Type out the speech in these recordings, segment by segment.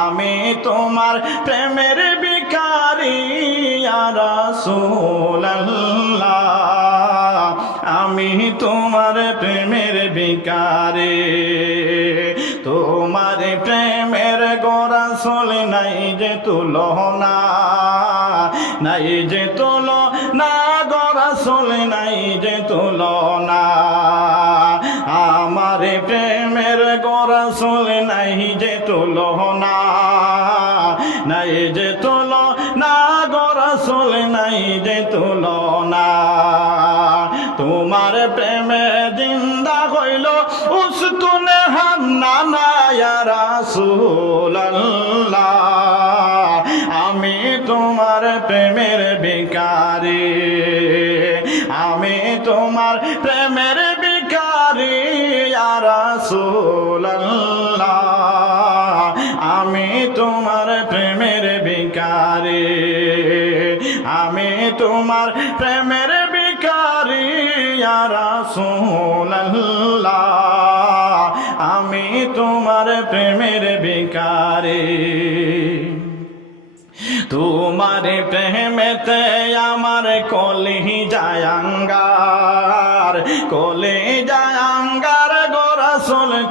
আমি তোমার প্রেমের বিকারি রাসূলুল্লাহ। আমি তোমার প্রেমের বিকারে তোমার প্রেমের গোরা চলে নাই যে তুলনা, নাই যে তুল না গড়া চলে নাই যে তুলনা। আমার প্রেমের গড়া চলে নাই যে তুলনা নাই যে তুল না, গড়া চলে নাই যে তুলনা তোমার প্রেমে জিন্দা হইল উস্তুনে হান্না রাসূলুল্লাহ আমি তোমার প্রেমের বিকারি আমি তোমার প্রেমের আমি তোমার প্রেমের বিকারি আমি তোমার প্রেমের বিকারি রাসূলুল্লাহ, আমি তোমার প্রেমের বিকারি তোমার প্রেমেতে আমার কলি জায়াঙ্গার কলি গোরাসুল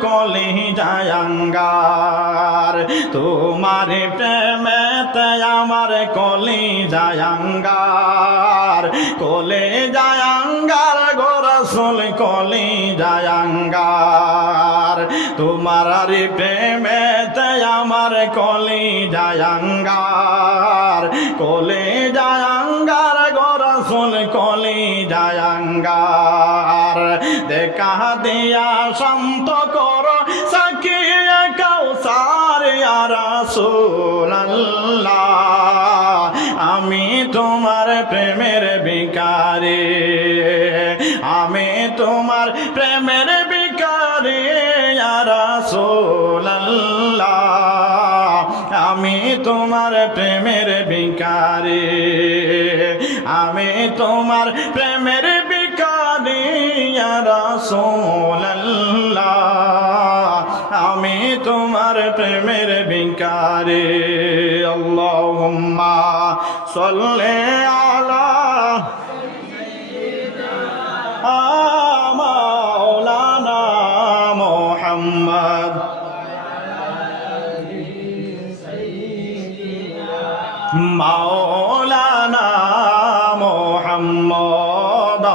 কলি জায়াঙ্গার তোমার প্রেমেতে আমার কলি জায়াঙ্গার কলে জায়াঙ্গার গোরাসুল কলি জায়াঙ্গার তোমার প্রেমেতে আমার কলি জায়াঙ্গার কলে জায়াঙ্গার গোরসুল কলি জায়াঙ্গার দেখা দিয়া শান্ত রাসূল আমি তোমার প্রেমের বিকারে আমি তোমার প্রেমের বিকারে রাসূল আমি তোমার প্রেমের বিকারে আমি তোমার প্রেমের বিকারে রাসূলুল্লাহ। আমি তোমার প্রেমের বিকারে আল্লাহুম্মা সাল্লি আলা মুহাম্মদ।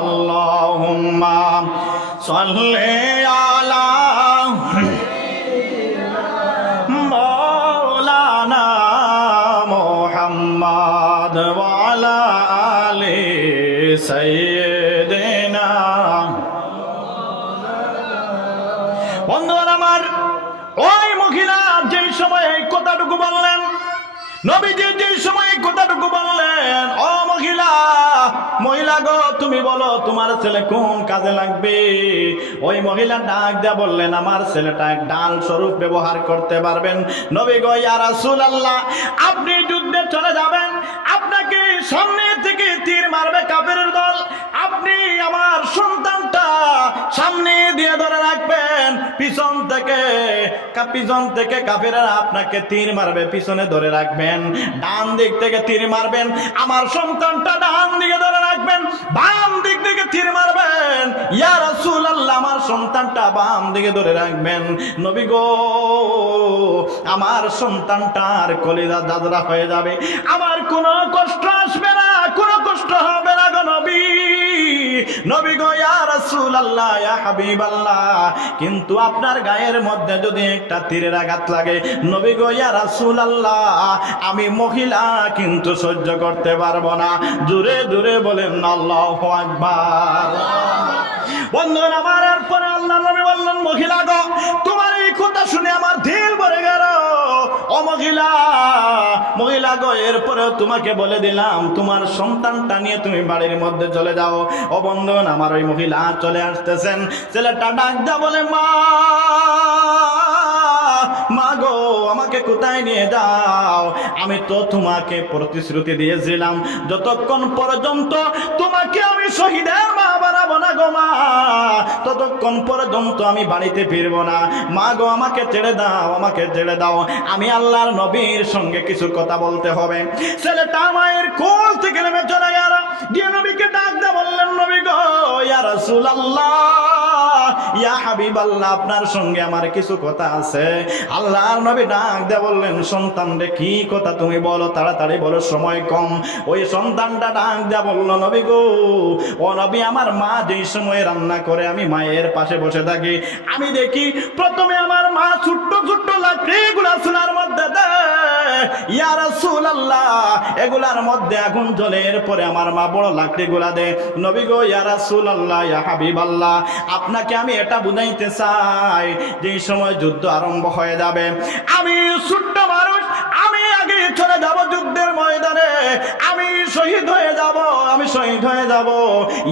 আল্লাহুম্মা সাল্লি আলা সাইয়্যিদিনা বন্ধুরা আমার ওই মহিলা যেই সময় এই কথাটুকু বললেন নবীজি যে সময় কথাটুকু বললেন, ও মহিলা মহিলা গো, তুমি বলো, তোমার ছেলে কোন কাজে লাগবে? ওই মহিলা ডাক দিয়া বললেন, আমার ছেলেটা ডাল স্বরূপ ব্যবহার করতে পারবেন। নবী গো, ইয়া রাসূলুল্লাহ, আপনি যুদ্ধে চলে যাবেন, আপনাকে সামনে থেকে তীর মারবে কাফের দল। আপনি আমার সন্তানটা সামনে দিয়ে ধরে রাখবেন, পিছন থেকে পিছন থেকে কাফেরা আপনাকে তীর মারবে, পিছনে ধরে রাখবেন। ডান দিক থেকে তীর মারবেন। আমার সন্তানটা ডান দিকে ধরে রাখবেন। বাম দিক থেকে তীর মারবেন। ইয়া রাসূলুল্লাহ, আমার সন্তানটা বাম দিকে ধরে রাখবেন। নবী গো, আমার সন্তানটার কলিজা দাদরা হয়ে যাবে। আমার কোনো কষ্ট আসবে না, কোনো কষ্ট হবে না গো নবী। কিন্তু আপনার গায়ের মধ্যে যদি একটা তীরের আঘাত লাগে, নবী গো, ইয়া রাসূলুল্লাহ, আমি মহিলা, কিন্তু সহ্য করতে পারব না। জোরে জোরে বলেন, আল্লাহু আকবার। বন্ধুরা আমার এরপরে আল্লাহ নবী বললেন, মহিলা গো, তোমার এই কথা শুনে আমার ও মহিলা মহিলা গো, এরপরেও তোমাকে বলে দিলাম, তোমার সন্তানটা নিয়ে তুমি বাড়ির মধ্যে চলে যাও। ও বন্ধুগণ আমার ওই মহিলা চলে আসতেছেন। ছেলেটা ডাক দা বলে, মা মা গো, আমাকে কোথায় নিয়ে যাও? আমি তো তোমাকে প্রতিশ্রুতি দিয়েছিলাম। যতক্ষণ পর্যন্ত তোমাকে আমি শহীদের মা বানাবো না গো মা। ততক্ষণ পর্যন্ত আমি বাড়িতে ফিরবো না। মা গো, আমাকে ছেড়ে দাও, আমাকে ছেড়ে দাও। আমি আল্লাহর নবীর সঙ্গে কিছু কথা বলতে হবে। ছেলেটা মায়ের কোল থেকে নেমে চলে গেল। গিয়ে নবীকে ডাক দে বললেন, নবী গো, ইয়া রাসূলুল্লাহ। ইয়া হাবিবাল্লাহ, আপনার সঙ্গে আমার কিছু কথা আছে। আল্লাহর নবী ডাক দে বললেন, সন্তান রে, কি কথা তুমি বলো? তাড়াতাড়ি বলো, সময় কম। ওই সন্তানটা ডাক দে বলল, নবী গো, ও নবী আমার মা যেই সময় রান্না করে আমি মায়ের পাশে বসে থাকি। আমি দেখি প্রথমে আমার মা ছোট্ট ছোট্ট লাকড়িগুলা চুলার মধ্যে দেয়। ইয়া রাসূলুল্লাহ, এগুলার মধ্যে আগুন জ্বলে, এরপরে আমার মা বড় লাকড়িগুলা দেয়। নবী গো, ইয়া রাসূলুল্লাহ, ইয়া হাবিবাল্লাহ, আপনাকে আমি এটা বুঝাইতে চাই যে সময় যুদ্ধ আরম্ভ হয়ে যাবে। আমি ছোট্ট আমি চলে যাব যুদ্ধের ময়দানে। আমি শহীদ হয়ে যাব, আমি শহীদ হয়ে যাব।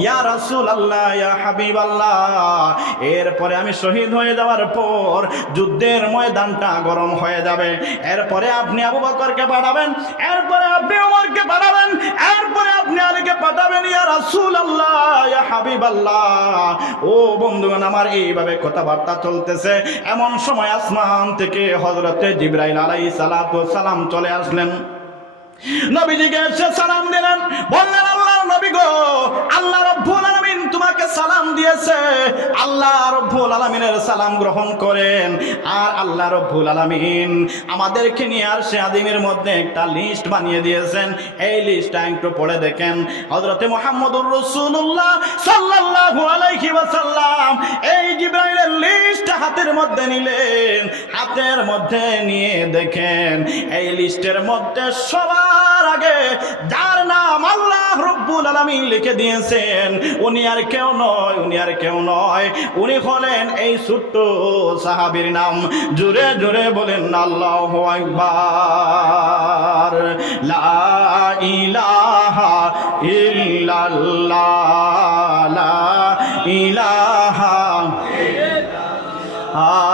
ইয়া রাসুল আল্লাহ ইয়া হাবিব আল্লাহ এরপরে আমি শহীদ হয়ে যাওয়ার পর যুদ্ধের ময়দানটা গরম হয়ে যাবে। এরপরে আপনি আবু বকরকে পাঠাবেন, এরপরে আপনি ওমরকে পাঠাবেন, এরপরে আপনি আলীকে পাঠাবেন, ইয়া রাসূল আল্লাহ ইয়া হাবিব আল্লাহ ও বন্ধুগণ, আমার এইভাবে কথাবার্তা চলতেছে। এমন সময় আসমান থেকে হজরতে জিব্রাইল সালাতু সালাম চলে আসলেন নবীজিকে এসে সালাম দিলেন। বললেন আল্লাহর নবী গো আল্লাহ রব্বুল আলামিন তোমাকে সালাম দিয়েছে। আল্লাহ রব্বুল আলামিনের সালাম গ্রহণ করেন। আর আল্লাহ রব্বুল আলামিন আমাদেরকে নিয়ে আর সে আদিমের মধ্যে একটা লিস্ট বানিয়ে দিয়েছেন। এই লিস্টটা একটু পড়ে দেখেন। হযরতে মুহাম্মদুর রাসূলুল্লাহ সাল্লাল্লাহু আলাইহি ওয়াসাল্লাম এই জিব্রাইলের লিস্ট হাতের মধ্যে নিলেন। হাতের মধ্যে নিয়ে দেখেন। এই লিস্টের মধ্যে সবার আগে যার নাম আল্লাহ রব্বুল আলামিন লিখে দিয়েছেন, উনি আর কেউ নয়, উনি আর কেউ নয়। উনি হলেন এই ছোট্ট সাহাবীর নাম। জোরে জোরে বলেন, আল্লাহু আকবার, লা ইলাহা লা ইলাহা লা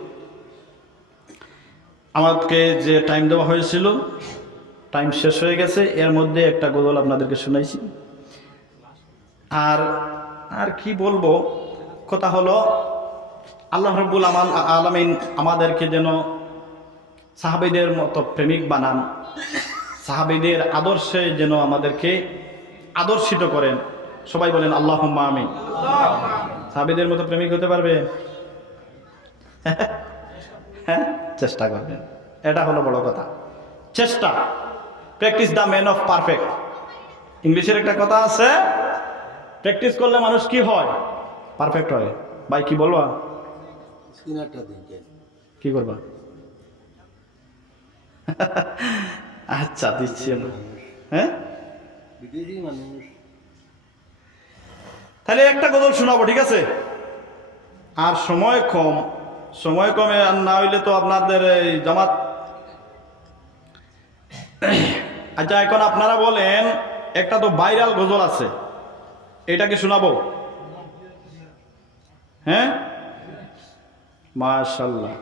আমাকে যে টাইম দেওয়া হয়েছিল টাইম শেষ হয়ে গেছে, এর মধ্যে একটা গজল আপনাদেরকে শোনাইছি। আর আর কি বলব, কথা হলো, আল্লাহ রব্বুল আমাল আলমিন আমাদেরকে যেন সাহাবিদের মতো প্রেমিক বানান, সাহাবিদের আদর্শে যেন আমাদেরকে আদর্শিত করেন। সবাই বলেন আল্লাহ আমি সাহাবিদের মতো প্রেমিক হতে পারবে? হ্যাঁ? চেষ্টা করবেন। এটা হলো বড় কথা। চেষ্টা। Practice the man of perfect ইংলিশের একটা কথা আছে প্র্যাকটিস করলে মানুষ কি হয়? পারফেক্ট হয়। ভাই কি বলবা? কি করবা? আচ্ছা দিচ্ছি আমরা। হ্যাঁ? তাহলে একটা গজল শোনাবো ঠিক আছে? আর সময় কম। সময় কমে আর না হইলে তো আপনাদের এই জামাত আচ্ছা এখন আপনারা বলেন, একটা তো ভাইরাল গজল আছে। এটা কি শোনাবো? হ্যাঁ? মাশাল্লাহ।